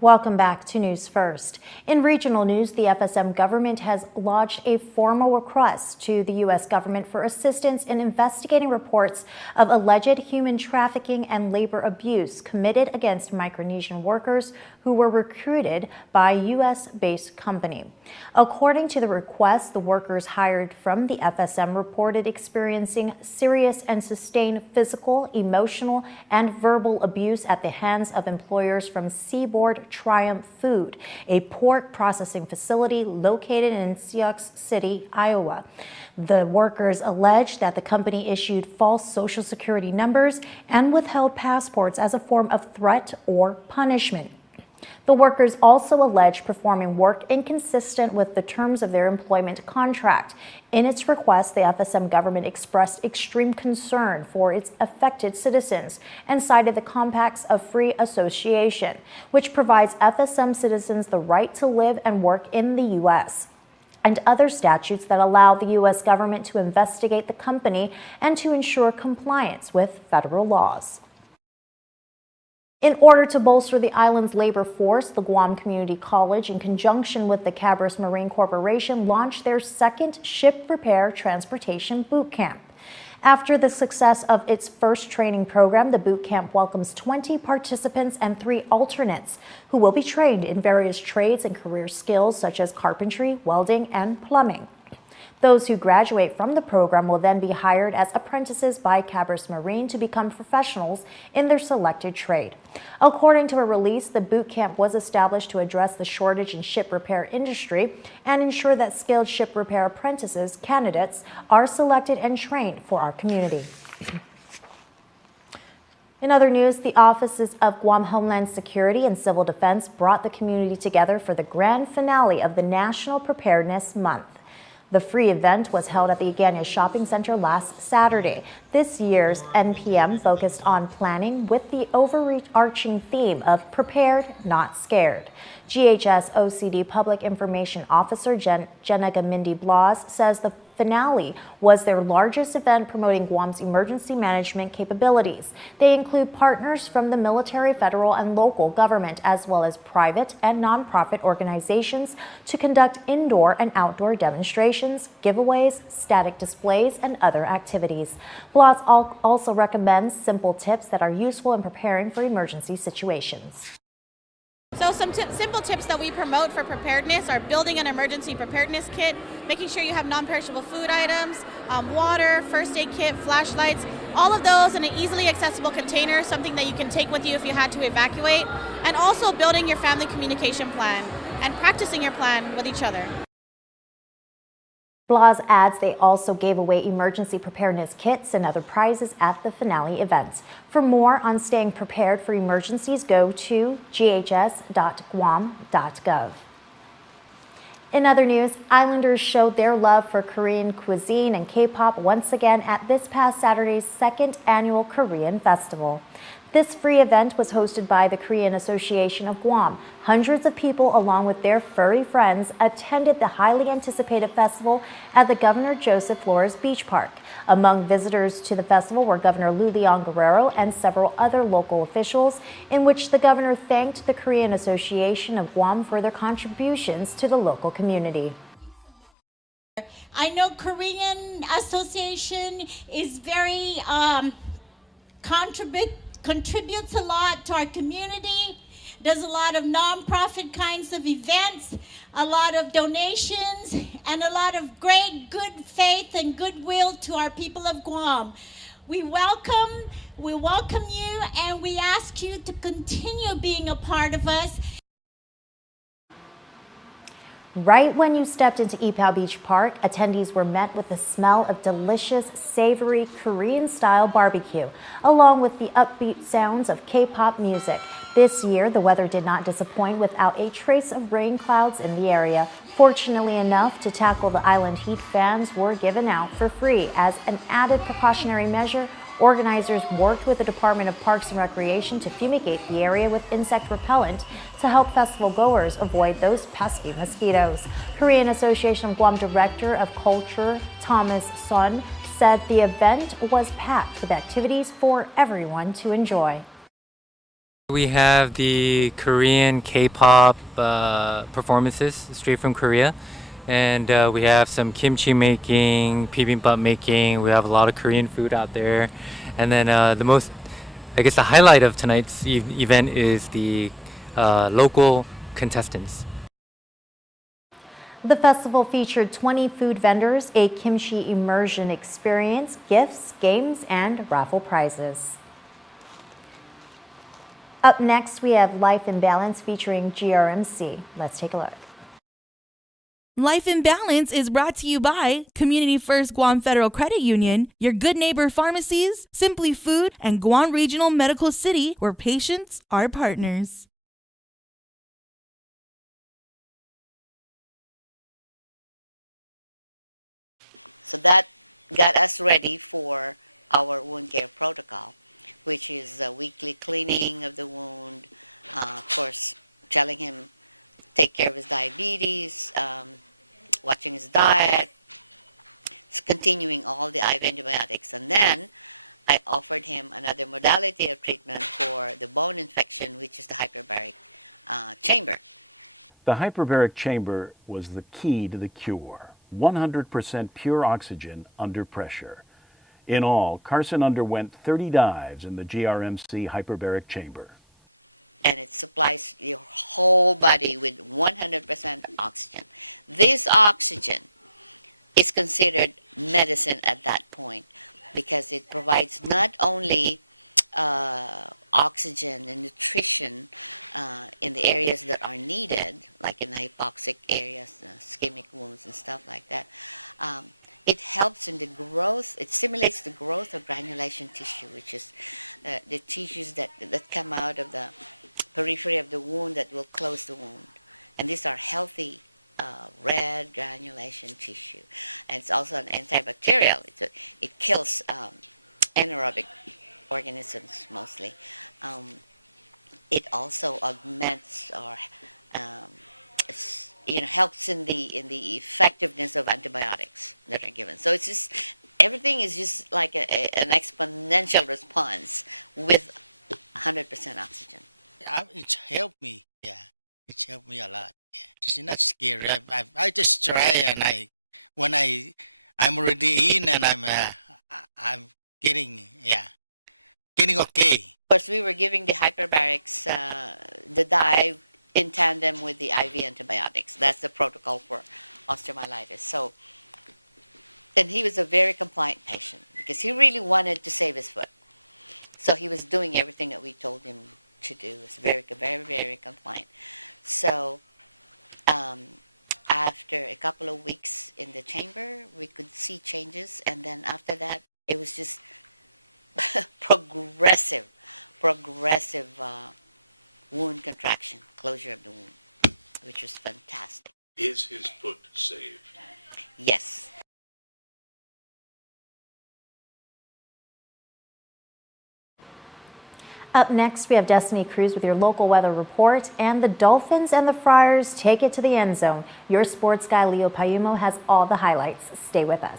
Welcome back to News First. In regional news, the FSM government has lodged a formal request to the U.S. government for assistance in investigating reports of alleged human trafficking and labor abuse committed against Micronesian workers who were recruited by a U.S.-based company. According to the request, the workers hired from the FSM reported experiencing serious and sustained physical, emotional, and verbal abuse at the hands of employers from Seaboard Triumph Food, a pork processing facility located in Sioux City, Iowa. The workers alleged that the company issued false Social Security numbers and withheld passports as a form of threat or punishment. The workers also alleged performing work inconsistent with the terms of their employment contract. In its request, the FSM government expressed extreme concern for its affected citizens and cited the Compacts of Free Association, which provides FSM citizens the right to live and work in the U.S., and other statutes that allow the U.S. government to investigate the company and to ensure compliance with federal laws. In order to bolster the island's labor force, the Guam Community College, in conjunction with the Cabris Marine Corporation, launched their second ship repair transportation boot camp. After the success of its first training program, the boot camp welcomes 20 participants and 3 alternates who will be trained in various trades and career skills such as carpentry, welding, and plumbing. Those who graduate from the program will then be hired as apprentices by Cabris Marine to become professionals in their selected trade. According to a release, the boot camp was established to address the shortage in ship repair industry and ensure that skilled ship repair apprentices candidates are selected and trained for our community. In other news, the offices of Guam Homeland Security and Civil Defense brought the community together for the grand finale of the National Preparedness Month. The free event was held at the Agania Shopping Center last Saturday. This year's NPM focused on planning with the overarching theme of Prepared, Not Scared. GHS OCD Public Information Officer Jenaga Mindy Blas says the finale was their largest event promoting Guam's emergency management capabilities. They include partners from the military, federal, and local government, as well as private and nonprofit organizations to conduct indoor and outdoor demonstrations, giveaways, static displays, and other activities. Blas also recommends simple tips that are useful in preparing for emergency situations. So some simple tips that we promote for preparedness are building an emergency preparedness kit, making sure you have non-perishable food items, water, first aid kit, flashlights, all of those in an easily accessible container, something that you can take with you if you had to evacuate, and also building your family communication plan and practicing your plan with each other. Blas adds they also gave away emergency preparedness kits and other prizes at the finale event. For more on staying prepared for emergencies, go to ghs.guam.gov. In other news, Islanders showed their love for Korean cuisine and K-pop once again at this past Saturday's 2nd annual Korean Festival. This free event was hosted by the Korean Association of Guam. Hundreds of people, along with their furry friends, attended the highly anticipated festival at the Governor Joseph Flores Beach Park. Among visitors to the festival were Governor Luliang Guerrero and several other local officials, in which the governor thanked the Korean Association of Guam for their contributions to the local community. I know Korean Association is very contributes a lot to our community, does a lot of nonprofit kinds of events, a lot of donations, and a lot of great good faith and goodwill to our people of Guam. We welcome you, and we ask you to continue being a part of us. Right when you stepped into Ipao Beach Park, attendees were met with the smell of delicious, savory Korean-style barbecue, along with the upbeat sounds of K-pop music. This year, the weather did not disappoint without a trace of rain clouds in the area. Fortunately enough, to tackle the island heat, fans were given out for free. As an added precautionary measure, organizers worked with the Department of Parks and Recreation to fumigate the area with insect repellent to help festival goers avoid those pesky mosquitoes. Korean Association of Guam Director of Culture Thomas Sun said the event was packed with activities for everyone to enjoy. We have the Korean K-pop performances straight from Korea, and we have some kimchi making, bibimbap making. We have a lot of Korean food out there, and then the highlight of tonight's event is the local contestants. The festival featured 20 food vendors, a kimchi immersion experience, gifts, games, and raffle prizes. Up next, we have Life in Balance featuring GRMC. Let's take a look. Life in Balance is brought to you by Community First Guam Federal Credit Union, Your Good Neighbor Pharmacies, Simply Food, and Guam Regional Medical City, where patients are partners. That's ready. The take care of diet, the TV, I've been and I also have that the The hyperbaric chamber was the key to the cure. 100% pure oxygen under pressure. In all, Carson underwent 30 dives in the GRMC hyperbaric chamber. And body, this oxygen is considered medicine at that because we provide not only oxygen in areas that are dead, like in the air. It's not bacteria. Up next, we have Destiny Cruz with your local weather report, and the Dolphins and the Friars take it to the end zone. Your sports guy, Leo Payumo, has all the highlights. Stay with us.